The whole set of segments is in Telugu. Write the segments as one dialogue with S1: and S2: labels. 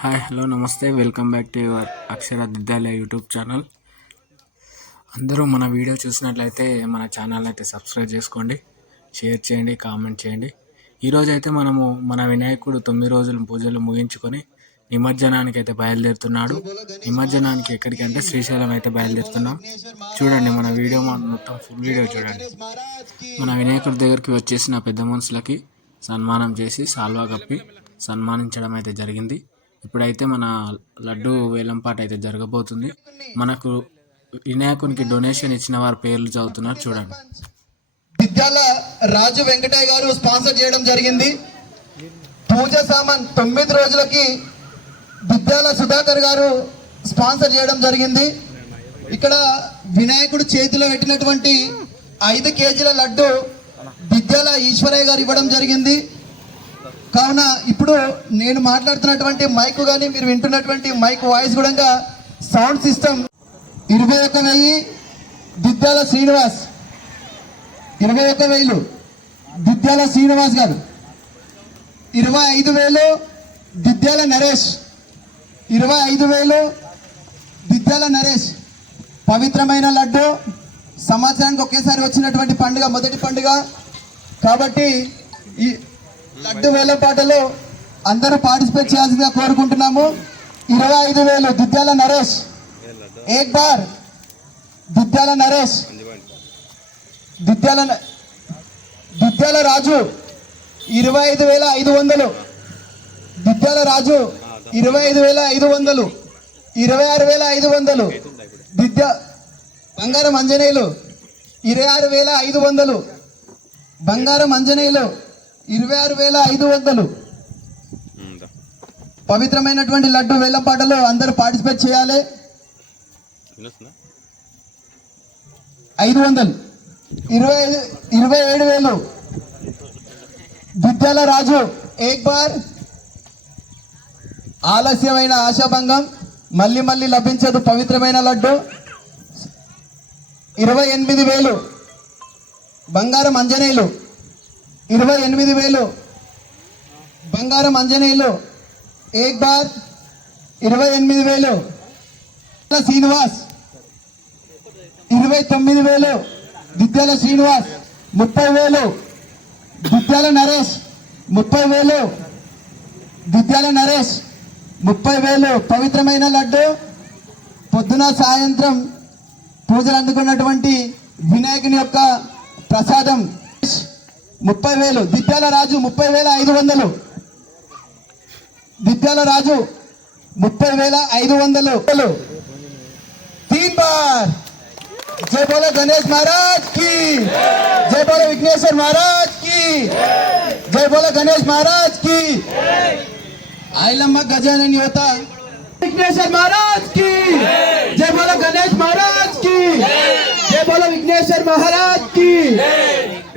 S1: హాయ్ హలో నమస్తే. Welcome back to your Akshara Diddalaya YouTube channel అందరూ మన వీడియో చూసినట్లయితే మన ఛానల్ అయితే సబ్స్క్రైబ్ చేసుకోండి షేర్ చేయండి కామెంట్ చేయండి. ఈరోజు అయితే మనము మన వినాయకుడు తొమ్మిది రోజులు పూజలు ముగించుకొని నిమజ్జనానికి అయితే బయలుదేరుతున్నాడు. నిమజ్జనానికి ఎక్కడికి అంటే శ్రీశైలం అయితే బయలుదేరుతున్నాం. చూడండి మన వీడియో మొత్తం ఫుల్ వీడియో చూడండి. మన వినాయకుడి దగ్గరికి వచ్చేసిన పెద్ద మనుషులకి సన్మానం చేసి సాల్వా కప్పి సన్మానించడం అయితే జరిగింది. ఇప్పుడైతే మన లడ్డు వేలంపాట అయితే జరగబోతుంది. మనకు వినాయకునికి డొనేషన్ ఇచ్చిన వారి పేర్లు చదువుతున్నారు చూడండి.
S2: విద్యాల రాజు వెంకటయ్య గారు స్పాన్సర్ చేయడం జరిగింది. పూజ సామాన్ తొమ్మిది రోజులకి విద్యాల సుధాకర్ గారు స్పాన్సర్ చేయడం జరిగింది. ఇక్కడ వినాయకుడు చేతిలో పెట్టినటువంటి ఐదు కేజీల లడ్డు విద్యాల ఈశ్వరయ్య గారు ఇవ్వడం జరిగింది. కావున ఇప్పుడు నేను మాట్లాడుతున్నటువంటి మైక్ కానీ మీరు వింటున్నటువంటి మైక్ వాయిస్ కూడా సౌండ్ సిస్టమ్ ఇరవై ఒక వెయ్యి దిద్దాల శ్రీనివాస్. ఇరవై ఒక్క వేలు దిద్యాల శ్రీనివాస్ గారు. ఇరవై ఐదు వేలు దిద్యాల నరేష్. ఇరవై ఐదు వేలు దిద్యాల నరేష్. పవిత్రమైన లడ్డు. సంవత్సరానికి ఒకేసారి వచ్చినటువంటి పండుగ మొదటి పండుగ. కాబట్టి ఈ లడ్డు వేల పాటలో అందరూ పార్టిసిపేట్ చేయాల్సిందిగా కోరుకుంటున్నాము. ఇరవై ఐదు వేలు దిద్యాల నరేష్. ఏక్ బార్. దిద్యాల నరేష్. దిద్యాల దిద్యాల రాజు. ఇరవై ఐదు వేల ఐదు వందలు. దిద్యాల రాజు. ఇరవై ఐదు వేల ఐదు వందలు. ఇరవై ఆరు వేల ఐదు వందలు. దిద్య బంగారం అంజనేయులు ఇరవై ఆరు వేల ఐదు వందలు. బంగారం అంజనేయులు ఇరవై ఆరు వేల ఐదు వందలు. పవిత్రమైనటువంటి లడ్డు వేలంపాటలో అందరూ పార్టిసిపేట్ చేయాలి. ఐదు వందలు. ఇరవై ఇరవై ఏడు వేలు. విద్యాల రాజు ఏక్ బార్. ఆలస్యమైన ఆశాభంగం మళ్ళీ మళ్ళీ లభించదు పవిత్రమైన లడ్డు. ఇరవై ఎనిమిది వేలు. బంగారం అంజనేయులు. ఇరవై ఎనిమిది వేలు. బంగారం అంజనేయులు ఏక్ బార్ ఇరవై ఎనిమిది వేలు. శ్రీనివాస్ ఇరవై తొమ్మిది వేలు. దిద్యాల శ్రీనివాస్ ముప్పై వేలు. దిద్యాల నరేష్ ముప్పై వేలు. దిద్యాల నరేష్ ముప్పై వేలు. పవిత్రమైన లడ్డు. పొద్దున సాయంత్రం పూజలు అందుకున్నటువంటి వినాయకుని యొక్క ప్రసాదం. ముప్పై వేలు. దిద్యాల రాజు ముప్పై వేల ఐదు వందలు. దిద్యాల రాజు ముప్పై వేల ఐదు వందలు. తీన్ బార్ జై బోలో గణేష్ మహారాజ్కి. జై బోలో విఘ్నేశ్వర్ మహారాజ్కి. జై బోలో గణేష్ మహారాజ్కి. ఐలమ్మ గజానన్ యువత. విఘ్నేశ్వర్ మహారాజ్కి. జై బోలో గణేష్ మహారాజ్కి. జై బోలో విఘ్నేశ్వర్ మహారాజ్కి.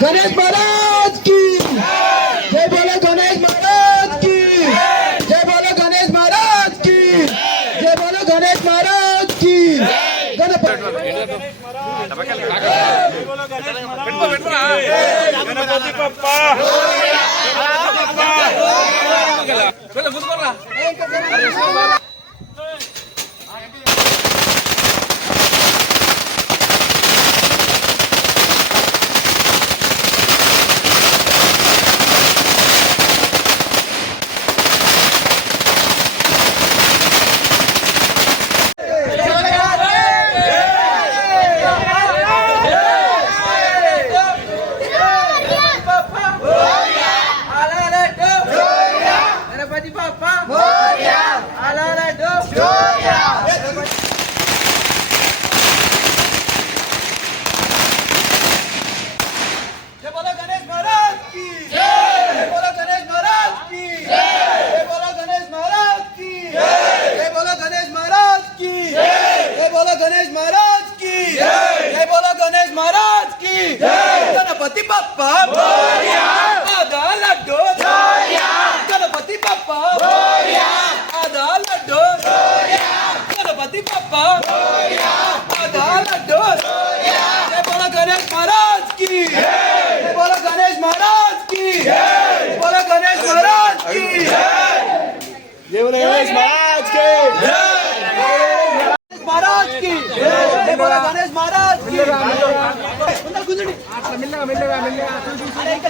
S2: गणेश महाराज की जय बोलो गणेश महाराज की जय बोलो गणेश महाराज की जय बोलो गणेश महाराज की गणपति पप्पा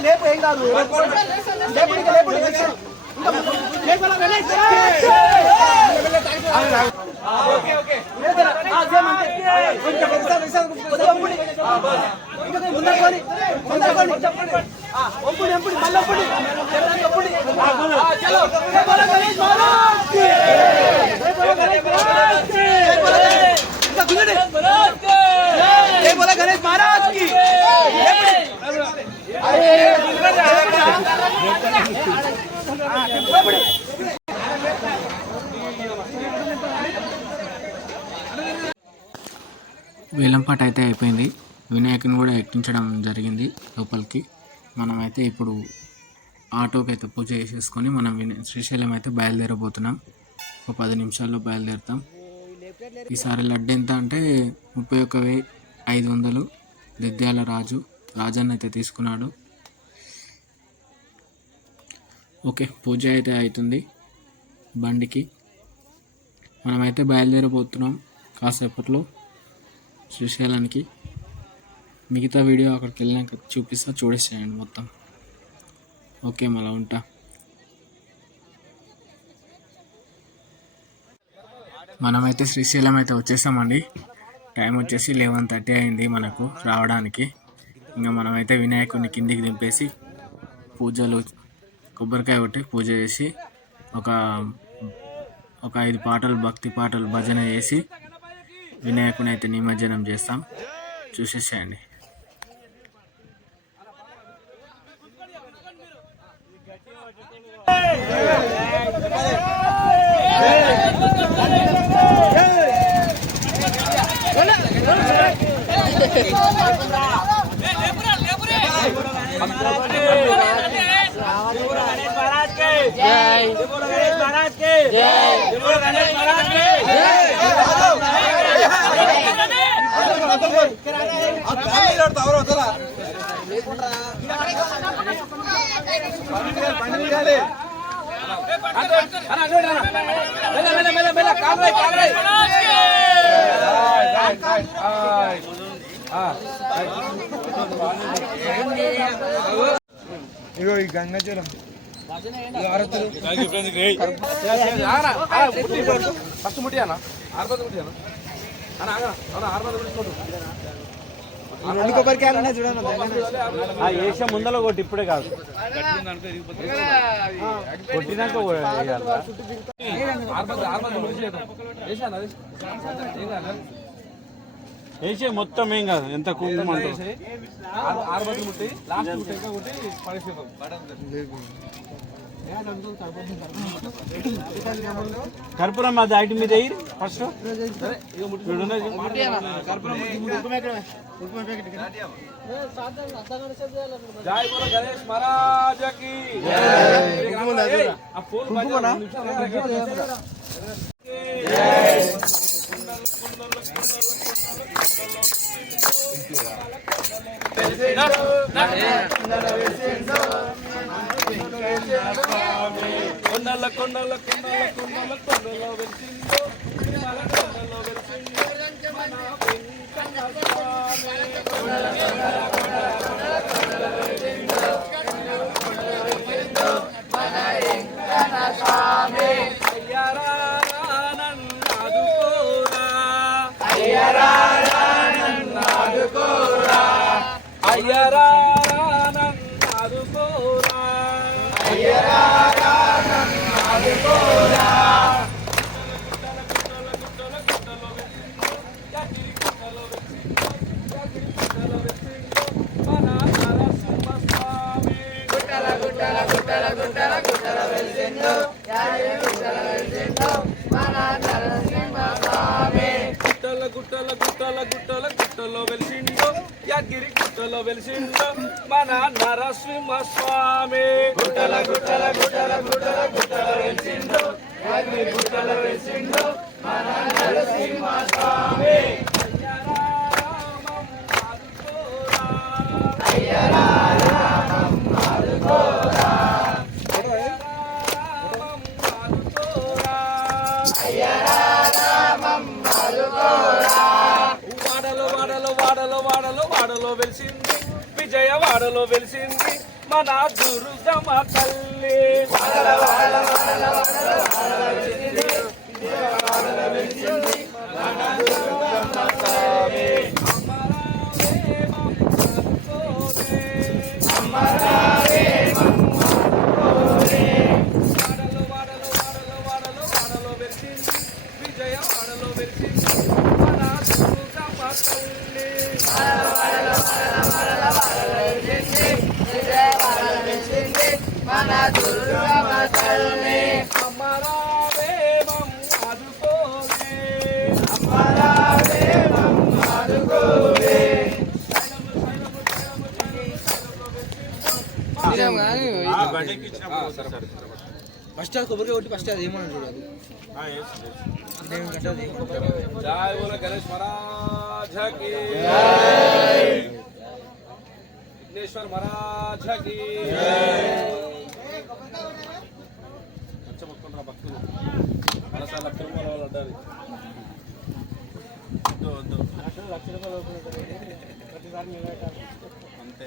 S2: లేపు ఏం కాదు. లేపు ఇంకా లేపు గణేష్ మహారాజ్కి. వేలం పాట
S1: వేలంపాట అయితే అయిపోయింది. వినాయకుని కూడా ఎక్కించడం జరిగింది లోపలికి. మనమైతే ఇప్పుడు ఆటోకి అయితే పూజ చేసేసుకొని మనం విన శ్రీశైలం అయితే బయలుదేరబోతున్నాం. ఒక పది నిమిషాల్లో బయలుదేరుతాం. ఈసారి లడ్డు ఎంత అంటే ముప్పై ఒక్క వెయ్యి ఐదు వందలు. దిద్యాల రాజు. రాజన్న అయితే తీసుకున్నాడు. ఓకే పూజ అయితే అవుతుంది బండికి. మనమైతే బయలుదేరబోతున్నాం కాసేపట్లో శ్రీశైలానికి. మిగతా వీడియో అక్కడికి వెళ్ళినాక చూపిస్తా చూడేసేయండి మొత్తం. ఓకే మళ్ళీ ఉంటా. మనమైతే శ్రీశైలం అయితే వచ్చేసామండి. టైం వచ్చేసి లెవెన్ థర్టీ అయింది మనకు రావడానికి. ఇంకా మనమైతే వినాయకుడిని కిందికి దింపేసి పూజలు కొబ్బరికాయ కొట్టి పూజ చేసి ఒక ఒక ఐదు పాటలు భక్తి పాటలు భజన చేసి వినాయకుని అయితే నిమజ్జనం చేస్తాం. చూసేసేయండి.
S3: ఇగో ఈ గంగాజలం ఫస్ట్ ముట్టియానా ఆరుపది ముట్టియానా రెండు కొబ్బరికాయలు ఉన్నాయి చూడండి
S4: ఆ ఏష ముందల కొట్టి ఇప్పుడే కాదు. కొట్టినాక వేసే మొత్తం ఏం కాదు ఎంత కుంకుమ అంటావు.
S3: ఆరు ఆరుపది ముట్టి లాస్ట్ ముట్టి ఇంకా కొట్టి పడేసేద్దాం.
S4: కర్పూరం అది ఐటి మీద వేయి ఫస్ట్.
S3: జై కొండల కొండల కొండల కొండల కొండల వెలిసిందో తిరుమల వెలిసిందో మన వెంకన్న స్వామి. అయ్యారా నన్నాదుకోరా. అయ్యారా నన్నాదుకోరా. గుట్టల గుట్టల గుట్టల గుట్టల గుట్టలో వెలిసిండు యాగిరి గుట్టలో వెలిసిండు మన నరసింహ స్వామి గుట్టల గుట్టల గుట్టల గుట్టల గుట్టలో గుట్టలో వెలిసిండు మన నరసింహ స్వామి వాడలో వాడలో వాడలో వాడలో వాడలో వెలిసింది. వాడలో వెలిసింది. మన దుర్గమ్మ తల్లి. వాడలో
S5: ఫస్ట్ అది కొబ్బరి కొట్టి ఫస్ట్ అది ఏమన్నా చూడాలి
S3: జై బోల గణేష్ మహారాజ్ విఘ్నేశ్వర్ మహారాజ్ భక్తులు మనసాల తిరుమల వాళ్ళు అంతే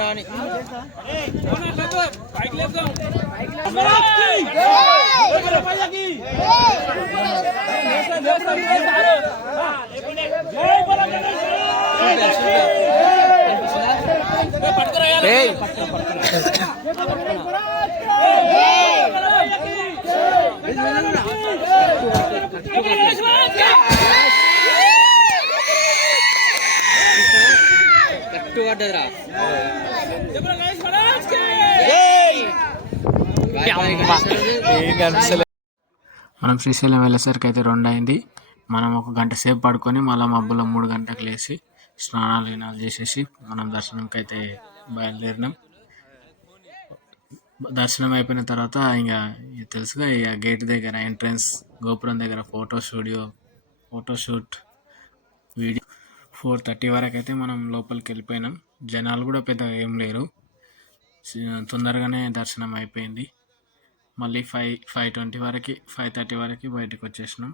S5: రాని
S1: మనం శ్రీశైలం వెళ్ళేసరికి అయితే రెండు అయింది మనం ఒక గంట సేపు పడుకొని మళ్ళీ మబ్బులో మూడు గంటలకు లేచి స్నానాలు గినాలు చేసేసి మనం దర్శనంకి అయితే బయలుదేరినాం. దర్శనం అయిపోయిన తర్వాత ఇంకా తెలుసుగా ఇక గేట్ దగ్గర ఎంట్రన్స్ గోపురం దగ్గర photo studio photoshoot video four thirty వరకు అయితే మనం లోపలికి వెళ్ళిపోయినాం. జనాలు కూడా పెద్దగా ఏం లేరు. తొందరగానే దర్శనం అయిపోయింది. మళ్ళీ ఫైవ్ ఫైవ్ ట్వంటీ వరకు ఫైవ్ థర్టీ వరకు బయటకు వచ్చేసినాం.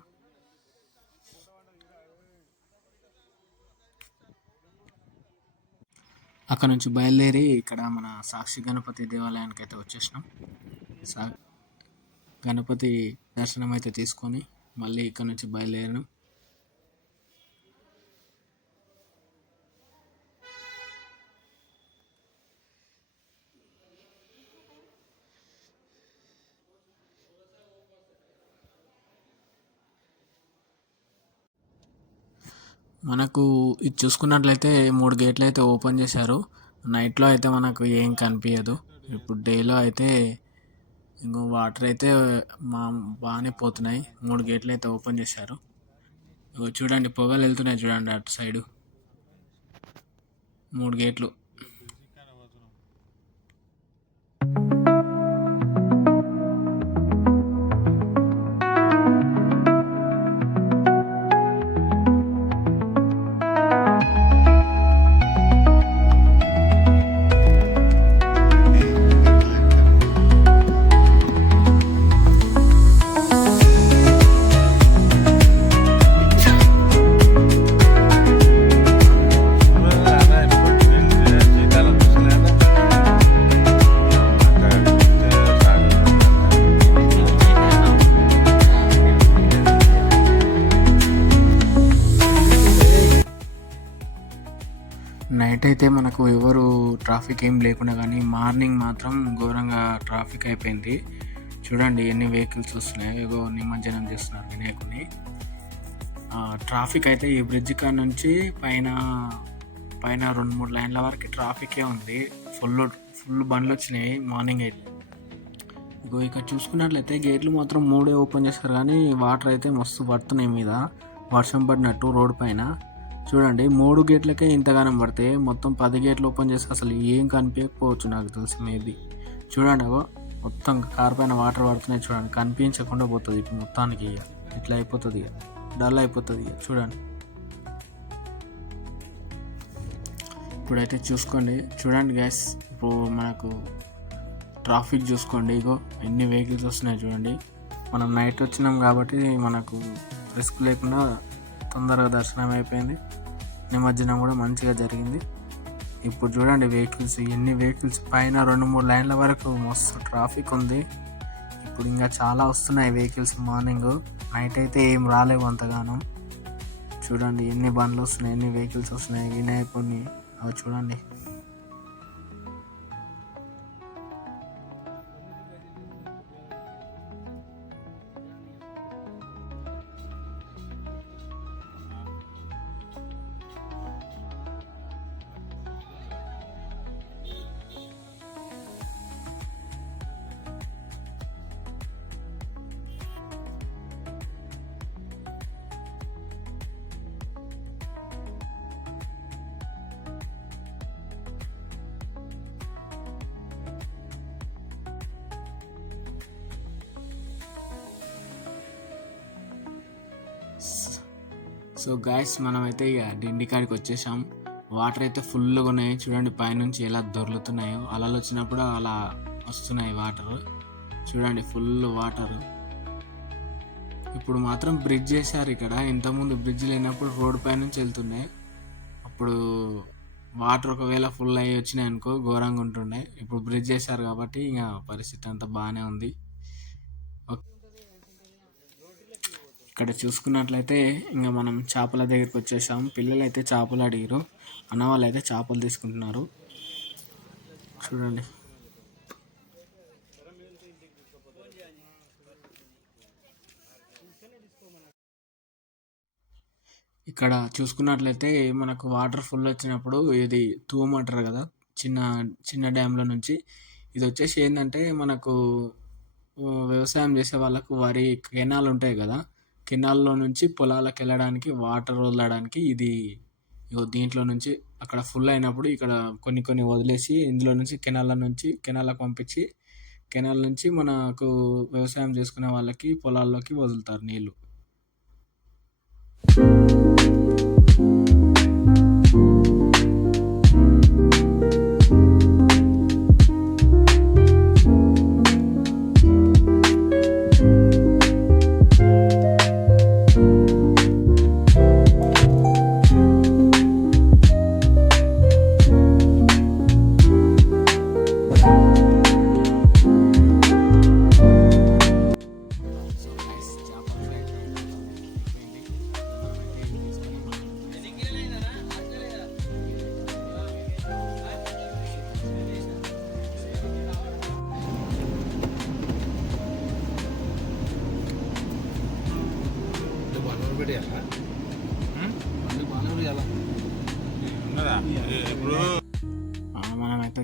S1: అక్కడ నుంచి బయలుదేరి ఇక్కడ మన సాక్షి గణపతి దేవాలయానికి అయితే వచ్చేసినాం. సా గణపతి దర్శనం అయితే తీసుకొని మళ్ళీ ఇక్కడ నుంచి బయలుదేరినాం. మనకు ఇది చూసుకున్నట్లయితే మూడు గేట్లు అయితే ఓపెన్ చేశారు. నైట్లో అయితే మనకు ఏం కనిపించదు ఇప్పుడు డేలో అయితే ఇంకో వాటర్ అయితే మా బాగానే పోతున్నాయి. మూడు గేట్లు అయితే ఓపెన్ చేశారు. ఇగో చూడండి పొగలు వెళ్తున్నాయి చూడండి అటు సైడు. మూడు గేట్లు. ట్రాఫిక్ ఏం లేకుండా కానీ మార్నింగ్ మాత్రం ఘోరంగా ట్రాఫిక్ అయిపోయింది. చూడండి ఎన్ని వెహికల్స్ వస్తున్నాయి. ఏదో నిమజ్జనం చేస్తున్నారు వినాయకుని ట్రాఫిక్ అయితే ఈ బ్రిడ్జ్ కాడ నుంచి పైన పైన రెండు మూడు లైన్ల వరకు ట్రాఫికే ఉంది. ఫుల్ ఫుల్ బండ్లు వచ్చినాయి మార్నింగ్ అయితే. ఇగో ఇక్కడ చూసుకున్నట్లయితే గేట్లు మాత్రం మూడే ఓపెన్ చేస్తారు కానీ వాటర్ అయితే మస్తు పడుతున్నాయి మీద. వర్షం పడినట్టు రోడ్ పైన. చూడండి మూడు గేట్లకే ఇంతగానం పడితే మొత్తం పది గేట్లు ఓపెన్ చేస్తే అసలు ఏం కనిపించకపోవచ్చు నాకు తెలిసి మేబీ. చూడండి అగో మొత్తం కార్ పైన వాటర్ పడుతున్నాయి చూడండి కనిపించకుండా పోతుంది ఇప్పుడు మొత్తానికి ఇక. ఇట్లా అయిపోతుంది ఇక. డల్ అయిపోతుంది ఇక చూడండి. ఇప్పుడైతే చూసుకోండి చూడండి గ్యాస్ ఇప్పుడు మనకు ట్రాఫిక్ చూసుకోండి ఇగో ఎన్ని వెహికల్స్ వస్తున్నాయి చూడండి. మనం నైట్ వచ్చినాం కాబట్టి మనకు రిస్క్ లేకుండా తొందరగా దర్శనం అయిపోయింది. నిమజ్జనం కూడా మంచిగా జరిగింది. ఇప్పుడు చూడండి వెహికల్స్ ఎన్ని వెహికల్స్ పైన రెండు మూడు లైన్ల వరకు మస్తు ట్రాఫిక్ ఉంది. ఇప్పుడు ఇంకా చాలా వస్తున్నాయి వెహికల్స్ మార్నింగ్ నైట్ అయితే ఏం రాలేవు అంతగానో. చూడండి ఎన్ని బండ్లు వస్తున్నాయి ఎన్ని వెహికల్స్ వస్తున్నాయి వినాయకుడిని. అవి చూడండి. సో గాయస్ మనమైతే ఇక డిండి కాడికి వచ్చేసాం. వాటర్ అయితే ఫుల్గా ఉన్నాయి. చూడండి పైనుంచి ఎలా దొర్లుతున్నాయో. అలలు వచ్చినప్పుడు అలా వస్తున్నాయి వాటర్ చూడండి ఫుల్ వాటర్ ఇప్పుడు మాత్రం బ్రిడ్జ్ చేశారు ఇక్కడ. ఇంతకుముందు బ్రిడ్జ్ లేనప్పుడు రోడ్ పైనుంచి వెళ్తుండే వెళ్తున్నాయి. అప్పుడు వాటర్ ఒకవేళ ఫుల్ అయ్యి వచ్చినాయి అనుకో ఘోరంగా ఉంటుండే. ఇప్పుడు బ్రిడ్జ్ చేశారు కాబట్టి ఇంకా పరిస్థితి అంతా బాగానే ఉంది. ఇక్కడ చూసుకున్నట్లయితే ఇంకా మనం చేపల దగ్గరికి వచ్చేసాం. పిల్లలు అయితే చేపలు అడిగారు. అన్న వాళ్ళు అయితే చేపలు తీసుకుంటున్నారు. చూడండి. ఇక్కడ చూసుకున్నట్లయితే మనకు వాటర్ ఫుల్ వచ్చినప్పుడు ఇది తూమ్ అంటారు కదా చిన్న చిన్న డ్యాంలో నుంచి. ఇది వచ్చేసి ఏంటంటే మనకు వ్యవసాయం చేసే వాళ్ళకు వరి కెనాల్ ఉంటాయి కదా కెనాల్లో నుంచి పొలాలకు వెళ్ళడానికి వాటర్ వదలడానికి ఇది ఇగో దీంట్లో నుంచి అక్కడ ఫుల్ అయినప్పుడు ఇక్కడ కొన్ని కొన్ని వదిలేసి ఇందులో నుంచి కెనాల నుంచి కెనాలకు పంపించి కెనాల్ నుంచి మనకు వ్యవసాయం చేసుకునే వాళ్ళకి పొలాల్లోకి వదులుతారు నీళ్ళు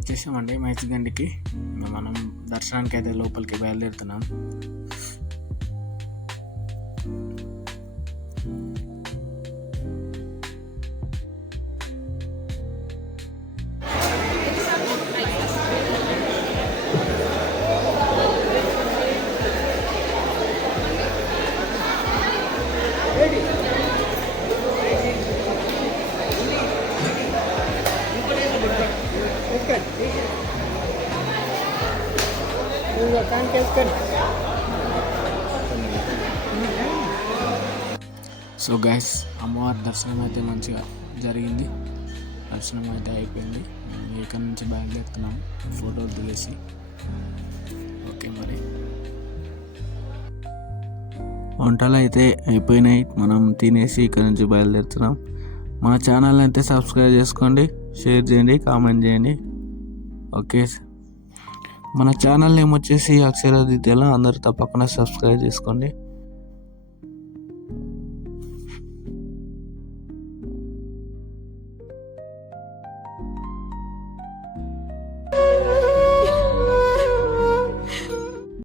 S1: వచ్చేసామండి మైచిగండికి మనం దర్శనానికి అయితే లోపలికి బయలుదేరుతున్నాం. అమ్మవారి దర్శనం అయితే మంచిగా జరిగింది. దర్శనం అయితే అయిపోయింది. మేము ఇక్కడ నుంచి బయలుదేరుతున్నాం. ఫోటోలు దిగేసి. ఓకే మరి. వంటలు అయితే అయిపోయినాయి. మనం తినేసి ఇక్కడ నుంచి బయలుదేరుతున్నాం. మన ఛానల్ అయితే సబ్స్క్రైబ్ చేసుకోండి. షేర్ చేయండి. కామెంట్ చేయండి. ఓకే. మన ఛానల్ నేమ్ వచ్చేసి అక్షరాదిత్యలో. అందరూ తప్పకుండా సబ్స్క్రైబ్ చేసుకోండి.